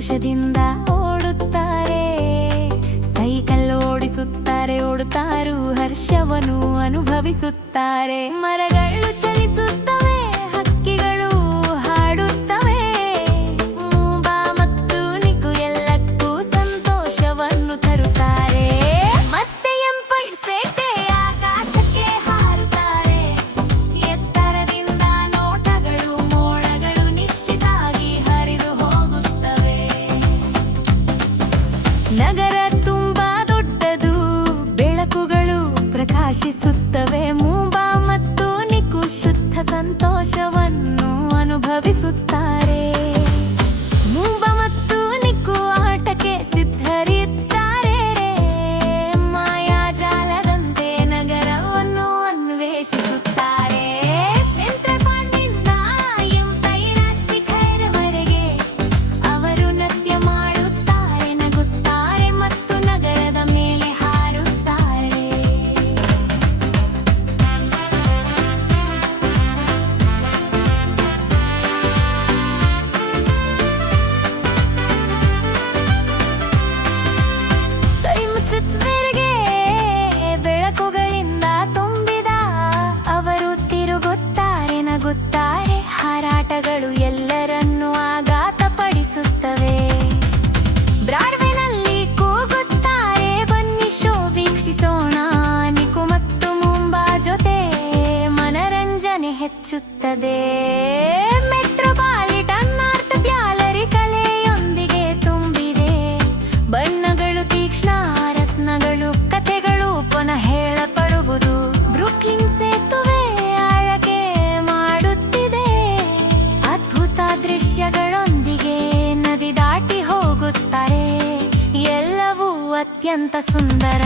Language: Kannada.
ಸಂತೋಷದಿಂದ ಓಡುತ್ತಾರೆ. ಸೈಕಲ್ ಓಡಿಸುತ್ತಾರೆ, ಓಡುತ್ತಾರು, ಹರ್ಷವನ್ನು ಅನುಭವಿಸುತ್ತಾರೆ. ಮರಗಳು ಚಲಿಸುತ್ತವೆ, ಹಕ್ಕಿಗಳು ಹಾಡುತ್ತವೆ. ಮೂಂಬಾ ಮತ್ತು ನಿಕು ಎಲ್ಲಕ್ಕೂ ಸಂತೋಷವನ್ನು ತರುತ್ತಾರೆ. ಮತ್ತೆ ಎಂಪೈರ್ ಸೇಟೆ ಆಕಾಶಕ್ಕೆ ಹಾರುತ್ತಾರೆ. ಎತ್ತರದಿಂದ ನೋಟಗಳು, ಮೋಡಗಳು ನಿಶ್ಚಿತಾಗಿ ಹರಿದು ಹೋಗುತ್ತವೆ. ನಗರ ತುಂಬಾ ದೊಡ್ಡದು, ಬೆಳಕುಗಳು ಪ್ರಕಾಶಿಸುತ್ತವೆ. ಮೂಂಬಾ ಮತ್ತು ನಿಕು ಶುದ್ಧ ಸಂತೋಷವನ್ನು ಅನುಭವಿಸುತ್ತಾರೆ. ಮೂಂಬಾ ಮತ್ತು ನಿಕು ಆಟಕ್ಕೆ ಸಿದ್ಧರಿದ್ದಾರೆ. ಮಾಯಾಜಾಲದಂತೆ ನಗರವನ್ನು ಅನ್ವೇಷಿಸುತ್ತಾರೆ. ಸೆಂಟ್ರಲ್ ಪಾರ್ಕ್ನಿಂದ ಎಂಪೈರ್ ಶಿಖರವರೆಗೆ ಅವರು ನೃತ್ಯ ಮಾಡುತ್ತಾರೆ, ನಗುತ್ತಾರೆ ಮತ್ತು ನಗರದ ಮೇಲೆ ಹಾರುತ್ತಾರೆ. ತೈಮುಸುತ್ವೆರೆಗೆ ಬೆಳಕುಗಳಿಂದ ತುಂಬಿದ ಅವರು ತಿರುಗುತ್ತಾರೆ, ನಗುತ್ತಾರೆ. ಹಾರಾಟಗಳು ಎಲ್ಲರನ್ನೂ ಆಘಾತಪಡಿಸುತ್ತವೆ. ಬ್ರಾಡ್ವೇನಲ್ಲಿ ಕೂಗುತ್ತಾರೆ, ಬನ್ನಿ ಶೋ ವೀಕ್ಷಿಸೋಣ. ನಿಕು ಮತ್ತು ಮೂಂಬಾ ಜೊತೆ ಮನರಂಜನೆ ಹೆಚ್ಚುತ್ತದೆ. ಮೆಟ್ರೋಪಾಲಿಟನ್ ಆರ್ಟ್ ಗ್ಯಾಲರಿ ಕಲೆಯೊಂದಿಗೆ ತುಂಬಿದೆ. ಬಣ್ಣಗಳು ತೀಕ್ಷ್ಣ, ರತ್ನಗಳು, ಕಥೆಗಳು ಪುನಃ ಹೇಳಲ್ಪಡುವುದು. ಬ್ರೂಕ್ಲಿನ್ ಸೇತುವೆ ಆಳಕ್ಕೆ ಮಾಡುತ್ತಿದೆ. ಅದ್ಭುತ ದೃಶ್ಯಗಳೊಂದಿಗೆ ನದಿ ದಾಟಿ ಹೋಗುತ್ತಾರೆ. ಎಲ್ಲವೂ ಅತ್ಯಂತ ಸುಂದರ.